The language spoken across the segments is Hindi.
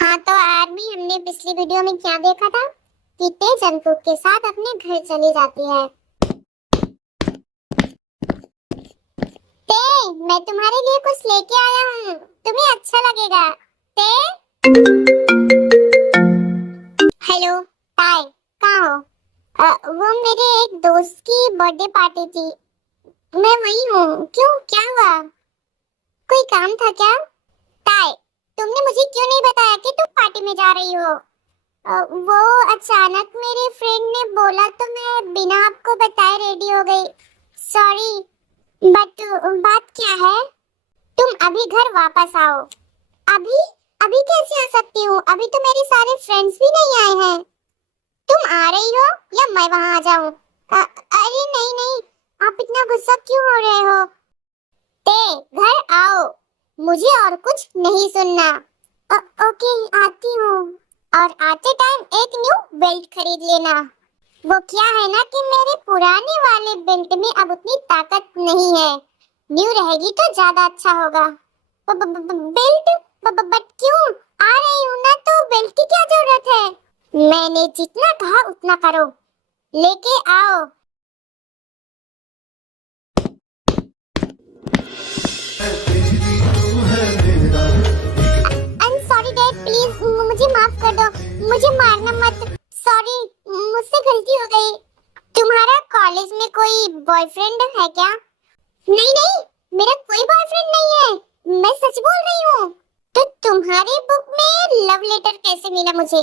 हाँ तो आर्मी हमने पिछली वीडियो में क्या देखा था कि तेज अंकुर के साथ अपने घर चली जाती है। ते, मैं तुम्हारे लिए कुछ लेके आया हूँ, तुम्हें अच्छा लगेगा। ते, हेलो, ताई, कहाँ हो? वो मेरे एक दोस्त की बर्थडे पार्टी थी, मैं वही हूँ। क्यों, क्या हुआ? कोई काम था क्या? ताई, तुमने मुझे क्यों नहीं बताया कि तुम पार्टी में जा रही हो? वो अचानक मेरे फ्रेंड ने बोला तो मैं बिना आपको बताए रेडी हो गई। सॉरी, बट बात क्या है? तुम अभी घर वापस आओ। अभी? अभी कैसे आ सकती हूँ? अभी तो मेरे सारे फ्रेंड्स भी नहीं आए हैं। तुम आ रही हो या मैं वहां आ जाऊं? अरे नहीं नहीं, आप इतना गुस्सा क्यों हो रहे हो? ते, घर आओ, मुझे और कुछ नहीं सुनना। ओके, आती हूँ। और आते टाइम एक न्यू बेल्ट खरीद लेना। वो क्या है ना कि मेरे पुराने वाले बेल्ट में अब उतनी ताकत नहीं है, न्यू रहेगी तो ज्यादा अच्छा होगा। बेल्ट? बट क्यों? आ रही हूँ ना, तो बेल्ट की क्या जरूरत है? मैंने जितना कहा उतना करो, लेके आओ। I am sorry dad, please मुझे माफ कर दो, मुझे मारना मत। सॉरी, मुझसे गलती हो गई। तुम्हारा कॉलेज में कोई बॉयफ्रेंड है क्या? नहीं नहीं, मेरा कोई बॉयफ्रेंड नहीं है, मैं सच बोल रही हूँ। तो तुम्हारी बुक में लव लेटर कैसे मिला मुझे?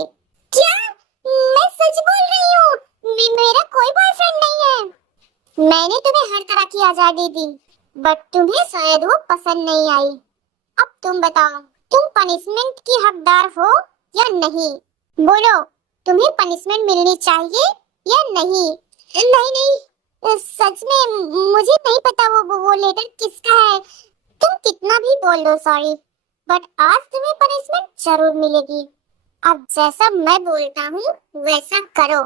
क्या? मैं सच बोल रही हूँ, मेरा कोई बॉयफ्रेंड नहीं है। मैंने तुम्हें हर तरह की आजादी दी, बट तुम्हें शायद वो पसंद नहीं आई। अब तुम बताओ, तुम पनिशमेंट की हकदार हो या नहीं? बोलो, तुम्हें पनिशमेंट मिलनी चाहिए या नहीं? नहीं नहीं, सच में मुझे नहीं पता वो लेटर किसका है। तुम कितना भी बोल दो सॉरी, बट आज तुम्हें पनिशमेंट जरूर मिलेगी। अब जैसा मैं बोलता हूँ वैसा करो।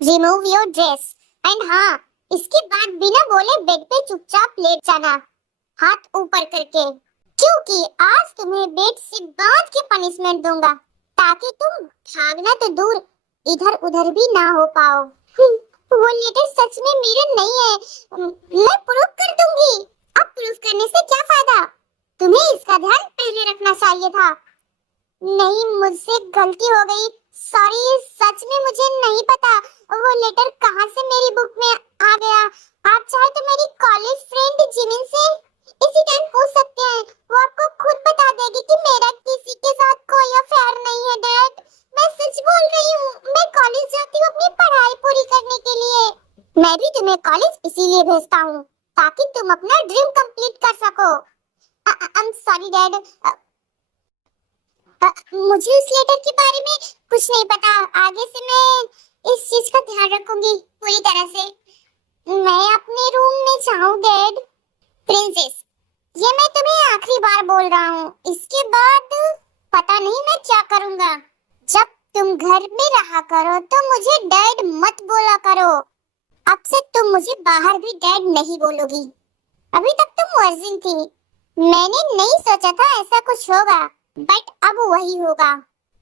रिमूव योर ड्रेस, एंड हाँ, इसके बाद बिना बोले बेड पे चुपचाप लेट जाना, हाथ ऊपर करके, क्योंकि आज तुम्हें बेड से बांध के पनिशमेंट दूंगा, ताकि तुम भागना तो दूर, इधर उधर भी ना हो पाओ। वो लेटर सच में मेरा नहीं है, मैं प्रूफ कर दूंगी। अब प्रूफ करने से क्या फायदा? तुम्हें इसका ध्यान पहले रखना चाहिए था। नहीं, मुझसे गलती हो गई, सॉरी। सच में मुझे नहीं पता वो लेटर कहाँ से मेरी बुक में आ गया। आप चाहे तो मेरी कॉलेज फ्रेंड जिमिन से इसी टाइम पूछ सकते हैं, वो आपको खुद बता देगी कि मेरा किसी के साथ कोई अफेयर नहीं है। डैड, मैं सच बोल रही हूँ, मैं कॉलेज जाती हूँ अपनी पढ़ाई पूरी करने के लिए। मैं भी तुम्हें कॉलेज इसीलिए भेजता हूँ, ताकि तुम अपना ड्रीम कंप्लीट कर सको। आई एम सॉरी डैड, मुझे उस लेटर के बारे में कुछ नहीं पता। आगे से मैं इस चीज का ध्यान रखूंगी पूरी तरह से। मैं अपने रूम में जाऊं डैड? प्रिंसेस, ये मैं तुम्हें आखिरी बार बोल रहा हूँ, इसके बाद पता नहीं मैं क्या करूंगा। जब तुम घर में रहा करो तो मुझे डैड मत बोला करो। अब से तुम मुझे बाहर भी डैड नहीं बोलोगी। अभी तक तुम वर्जिन थी, मैंने नहीं सोचा था ऐसा कुछ होगा, बट अब वही होगा।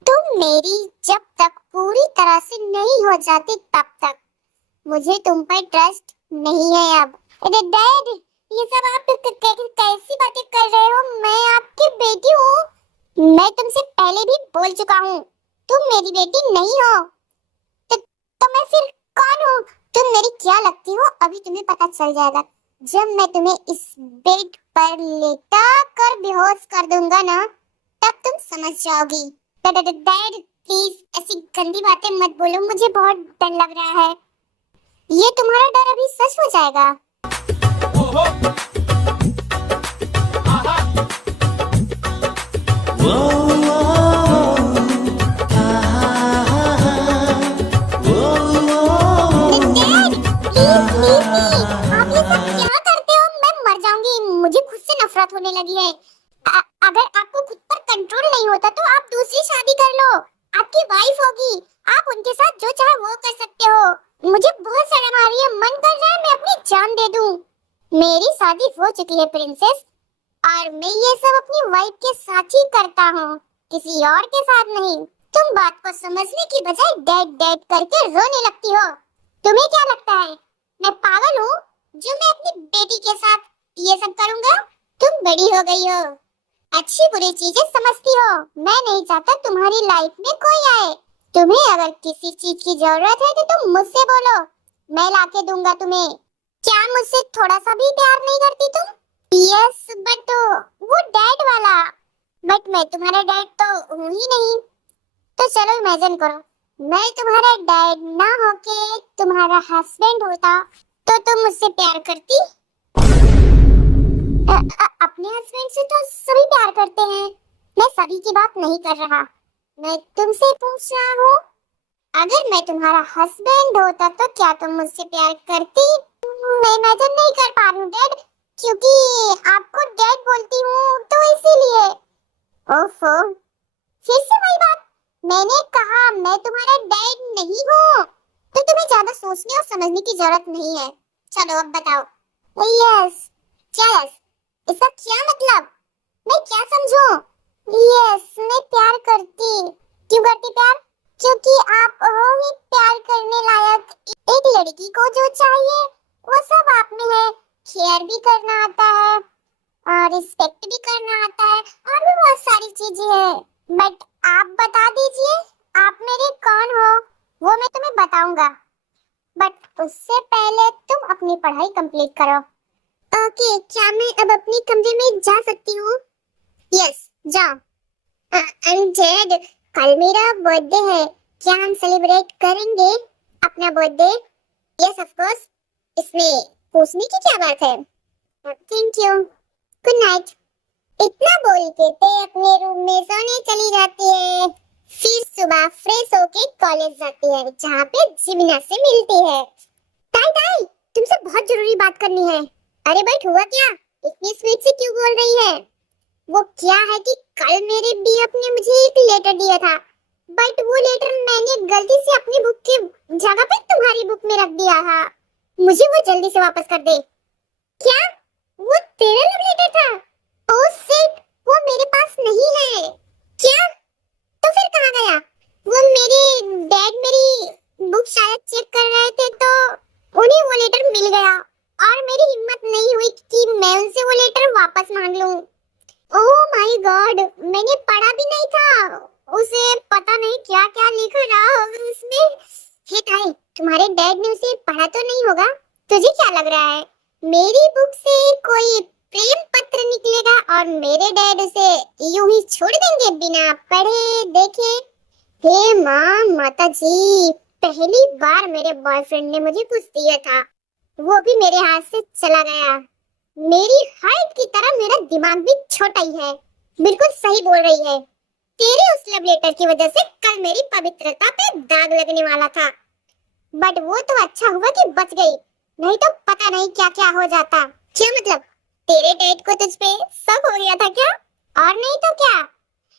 तुम मेरी जब तक पूरी तरह से नहीं हो जाती तब तक मुझे तुम पर ट्रस्ट नहीं है अब। अरे डैड, ये सब आप कैसी बातें कर रहे हो? मैं आपकी बेटी हूँ, मैं तुमसे पहले भी बोल चुका हूँ, तुम मेरी बेटी नहीं हो। तो मैं फिर कौन हूँ? तुम मेरी क्या लगती हो अभी तुम्हें पता चल जाएगा, जब मैं तुम्हें इस बेड पर लेटा कर बेहोश कर दूंगा ना, तब तुम समझ जाओगी। डैड प्लीज ऐसी गंदी बातें मत बोलो, मुझे बहुत डर लग रहा है। ये तुम्हारा डर अभी सच हो जाएगा। मुझे खुद से नफरत होने लगी है। अगर आपको खुद पर कंट्रोल नहीं होता तो आप दूसरी शादी कर लो, आपकी वाइफ होगी, आप उनके साथ जो चाहे वो कर सकते हो। मुझे बहुत शर्म आ रही है, मन कर रहा है मैं अपनी जान दे दूं। मेरी शादी हो चुकी है प्रिंसेस, और मैं ये सब अपनी वाइफ के साथ ही करता हूँ। किसी और के साथ नहीं। तुम बात को समझने की बजाय डैड डैड करके रोने लगती हो। तुम्हें क्या लगता है मैं पागल हूँ जो मैं अपनी बेटी के साथ ये सब करूँगा? तुम बड़ी हो गई हो, अच्छी बुरी चीजें समझती हो। मैं नहीं चाहता तुम्हारी लाइफ में कोई आए। तुम्हें अगर किसी चीज की जरूरत है तो तुम मुझसे बोलो, मैं लाके दूंगा तुम्हें। क्या मुझसे थोड़ा सा भी प्यार नहीं करती तुम? यस बट वो डैड वाला। बट मैं तुम्हारा डैड तो हूँ ही नहीं। तो चलो इमेजिन करो, मैं तुम्हारा डैड ना होके तुम्हारा हस्बैंड होता तो तुम मुझसे प्यार करती? अपने हस्बैंड से तो सभी प्यार करते हैं। मैं सभी की बात नहीं कर रहा, मैं तुमसे पूछ रहा हूँ, अगर मैं तुम्हारा हस्बैंड होता तो क्या तुम मुझसे प्यार करती? मैं इमेजिन नहीं कर पा रही हूँ डैड, क्योंकि आपको डैड बोलती हूँ तो इसीलिए। ओफो, फिर से वही बात। मैंने कहा मैं तुम्हारा डैड नहीं हूँ, तो तुम्हें ज्यादा सोचने और समझने की जरूरत नहीं है। चलो अब बताओ। यस, क्या यस? इसका क्या मतलब? मैं क्या समझूं? यस, मैं प्यार करती। क्यों करती प्यार? क्योंकि आप हो ही प्यार करने लायक। एक लड़की को जो चाहिए वो सब आप में है। केयर भी करना आता है और रिस्पेक्ट भी करना आता है और भी बहुत सारी चीजें हैं। बट आप बता दीजिए आप मेरे कौन हो, वो मैं तुम्हें बताऊंगा। बट उससे पहले तुम अपनी पढ़ाई कंप्लीट करो। ओके, क्या मैं अब अपने कमरे में जा सकती हूँ? यस, जाओ। जेड, कल मेरा बर्थडे है, क्या हम सेलिब्रेट करेंगे अपना बर्थडे? यस ऑफ कोर्स, इसमें पूछने की क्या बात है? Thank you, good night. इतना बोल के ते अपने रूम में सोने चली जाती है। फिर सुबह फ्रेश होके कॉलेज जाती है, जहाँ पे जिमिना से मिलती है। ताई ताई, तुमसे बहुत जरूरी बात करनी है। अरे बट हुआ क्या? इतनी स्वीट से क्यों बोल रही है? वो क्या है कि कल मेरे बीएफ ने मुझे एक लेटर दिया था, बट वो लेटर मैंने गलती से अपनी बुक की जगह पे तुम्हारी बुक में रख दिया था। मुझे वो जल्दी से वापस कर दे। क्या? वो तेरा लव लेटर था? ओह शिट, वो मेरे पास नहीं है। क्या? तो फिर कहाँ गया? वो मेरे डैड मेरी बुक शायद चेक कर रहे थे तो उन्हें वो लेटर मिल गया और मेरी हिम्मत नहीं हुई कि मैं उनसे वो लेटर वापस मांग लूं। ओह माय गॉड, मैंने पढ़ा भी नहीं था उसे, पता नहीं क्या क्या लिख रहा होगा उसमें। हे ताई, तुम्हारे डैड ने उसे पढ़ा तो नहीं होगा? तुझे क्या लग रहा है मेरी बुक से कोई प्रेम पत्र निकलेगा और मेरे डैड उसे यूं ही छोड़ देंगे बिना पढ़े देखे? हे माँ, माता जी, पहली बार मेरे बॉयफ्रेंड ने मुझे कुछ दिया था, वो भी मेरे हाथ से चला गया। मेरी हाइट की तरह मेरा दिमाग भी छोटा ही है। बिल्कुल सही बोल रही है। तेरे उस लव लेटर की वजह से कल मेरी पवित्रता पे दाग लगने वाला था, बट वो तो अच्छा हुआ कि बच गई, नहीं तो पता नहीं क्या क्या हो जाता। क्या मतलब तेरे डैड को तुझ पे शक हो गया था क्या? और नहीं तो क्या,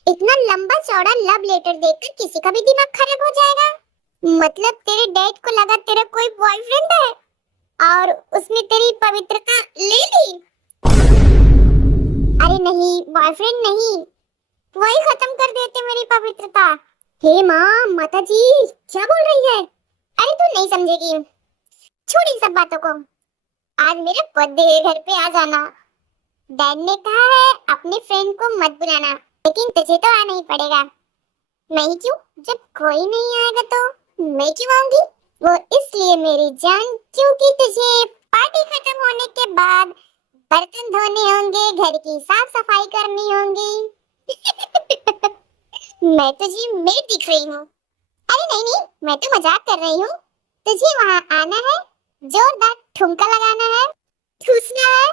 इतना लंबा चौड़ा लव लेटर देखकर किसी का भी दिमाग खराब हो जाएगा। मतलब तेरे डैड को लगा तेरा कोई बॉयफ्रेंड है और उसने तेरी पवित्रता ले ली? अरे नहीं, बॉयफ्रेंड नहीं, वही खत्म कर देते मेरी पवित्रता। हे माँ, माता जी, क्या बोल रही है? अरे तू नहीं समझेगी, छोड़ इन सब बातों को। आज मेरे बर्थडे है, घर पे आ जाना। डैड ने कहा है अपने फ्रेंड को मत बुलाना, लेकिन तुझे तो आना ही पड़ेगा। मैं ही क्यों, जब कोई नहीं आएगा तो मैं क्यों आऊंगी? वो इसलिए मेरी जान, क्योंकि तुझे पार्टी खत्म होने के बाद बर्तन धोने होंगे, घर की साफ सफाई करनी होंगी। मैं तुझे मेड दिख रही हूँ? अरे नहीं नहीं, मैं तो मजाक कर रही हूँ। तुझे वहाँ आना है, जोरदार ठुमका लगाना है, ठूसना है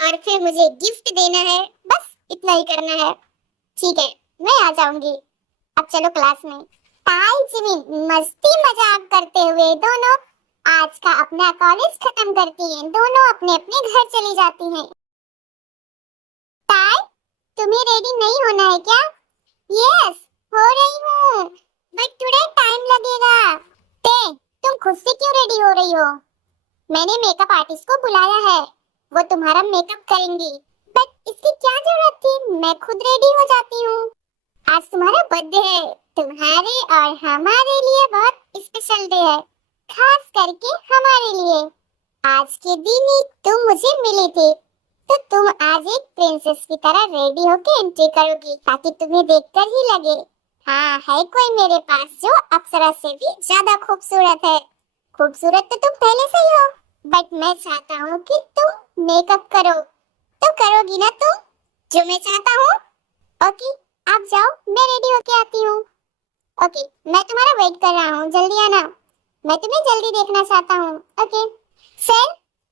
और फिर मुझे गिफ्ट देना है। बस इतना ही करना है। ठीक है, मैं आ जाऊंगी। अब चलो क्लास में। ताई जिमिन मस्ती मजाक करते हुए दोनों आज का अपना कॉलेज खत्म करती हैं। दोनों अपने अपने घर चली जाती हैं। ताई, तुम्हें रेडी नहीं होना है क्या? यस, हो रही हूँ, बट थोड़ा टाइम लगेगा। ते, तुम खुद से क्यों रेडी हो रही हो? मैंने मेकअप आर्टिस्ट को बुलाया है, वो तुम्हारा मेकअप करेंगी। बट इसकी क्या जरूरत थी, मैं खुद रेडी हो जाती हूँ। आज तुम्हारा बर्थडे है, तुम्हारे और हमारे लिए बहुत स्पेशल डे है, खास करके हमारे लिए। आज के दिन ही तुम मुझे मिली थी, तो तुम आज एक प्रिंसेस की तरह रेडी होके एंट्री करोगी, ताकि तुम्हें देखकर ही लगे हाँ है कोई मेरे पास जो अप्सरा से भी ज्यादा खूबसूरत है। खूबसूरत तो तुम पहले से ही हो, बट मैं चाहता हूँ कि तुम मेकअप करो, तो करोगी ना तुम जो मैं चाहता हूँ? ओके, आप जाओ, मैं रेडी होके आती हूँ। ओके, मैं तुम्हारा वेट कर रहा हूँ, जल्दी आना, मैं तुम्हें जल्दी देखना चाहता हूँ। ओके सर,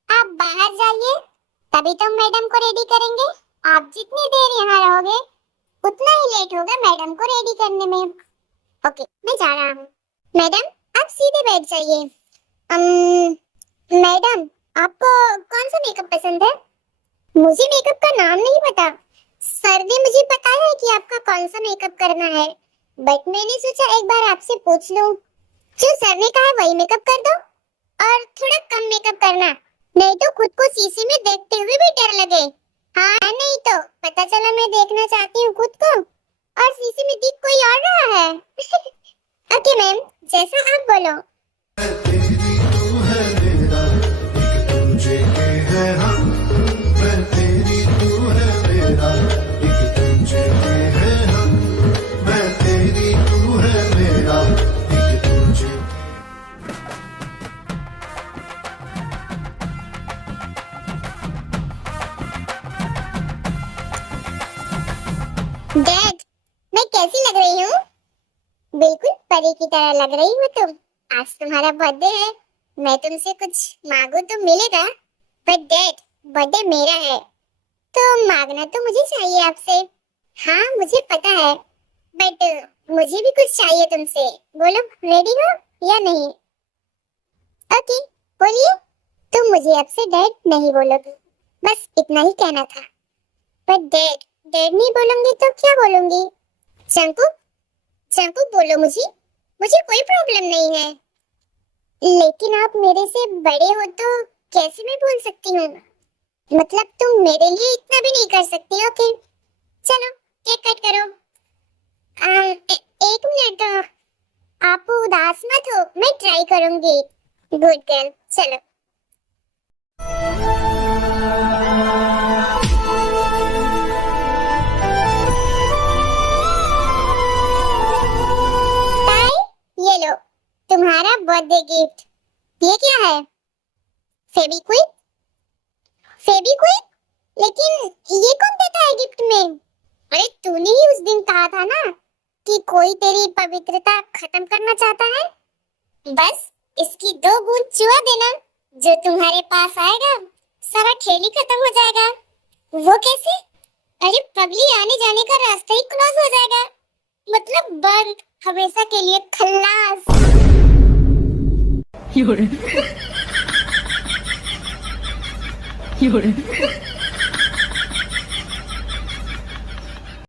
आप बाहर जाइए, तभी तो मैडम को रेडी करेंगे। आप जितनी देर यहाँ रहोगे उतना ही लेट होगा मैडम को रेडी करने में। ओके, मैं जा रहा हूँ। मैडम, आप सीधे बैठ जाइए। मैडम, आपको कौन सा मेकअप पसंद है? मुझे मेकअप का नाम नहीं पता। सर ने मुझे बताया है कि आपका कौन सा मेकअप करना है, बट मैंने सोचा एक बार आपसे पूछ लूं। जो सर ने कहा वही मेकअप कर दो, और थोड़ा कम मेकअप करना, नहीं तो खुद को शीशे में देखते हुए भी डर लगे। हाँ, नहीं तो पता चला मैं देखना चाहती हूँ खुद को और शीशे में दिख कोई और रहा है। ओके मैम, जैसा आप बोलो। तेरी तू है मेरा, एक तुझे के है हम। मैं तेरी तू है मेरा, एक तुझे के है हम। मैं तेरी तू है मेरा, एक तुझे। डैड, मैं कैसी लग रही हूँ? बिल्कुल परी की तरह लग रही हो तुम। आज तुम्हारा बर्थडे है, मैं तुमसे कुछ मांगू तो मिलेगा, बट डैड बर्थडे मेरा है, तो मांगना तो मुझे चाहिए आपसे। हाँ मुझे पता है, बट मुझे भी कुछ चाहिए तुमसे। बोलो, रेडी हो या नहीं? ओके, बोलिए। तुम मुझे अब से डैड नहीं बोलोगी, बस इतना ही कहना था। पर डैड डैड नहीं बोलूंगी तो क्या बोलूंगी? चंकू, चंकू बोलो, मुझे कोई प्रॉब्लम नहीं है, लेकिन आप मेरे से बड़े हो तो कैसे मैं बोल सकती हूँ? मतलब तुम मेरे लिए इतना भी नहीं कर सकती। ओके चलो केक कट करो। एक मिनट, आप उदास मत हो, मैं ट्राई करूंगी। गुड गर्ल, चलो। ताई, ये लो तुम्हारा बर्थडे गिफ्ट। ये क्या है? फेविक्विक? फेविक्विक? लेकिन ये कौन देता है गिफ्ट में? अरे तूने ही उस दिन कहा था ना कि कोई तेरी पवित्रता खत्म करना चाहता है। बस इसकी 2 बूंद चुआ देना, जो तुम्हारे पास आएगा सारा खेल ही खत्म हो जाएगा। वो कैसे? अरे पगली, आने जाने का रास्ता ही क्लोज हो जाएगा, मतलब बंद, हमेशा के लिए खल्लास। 有人，有人。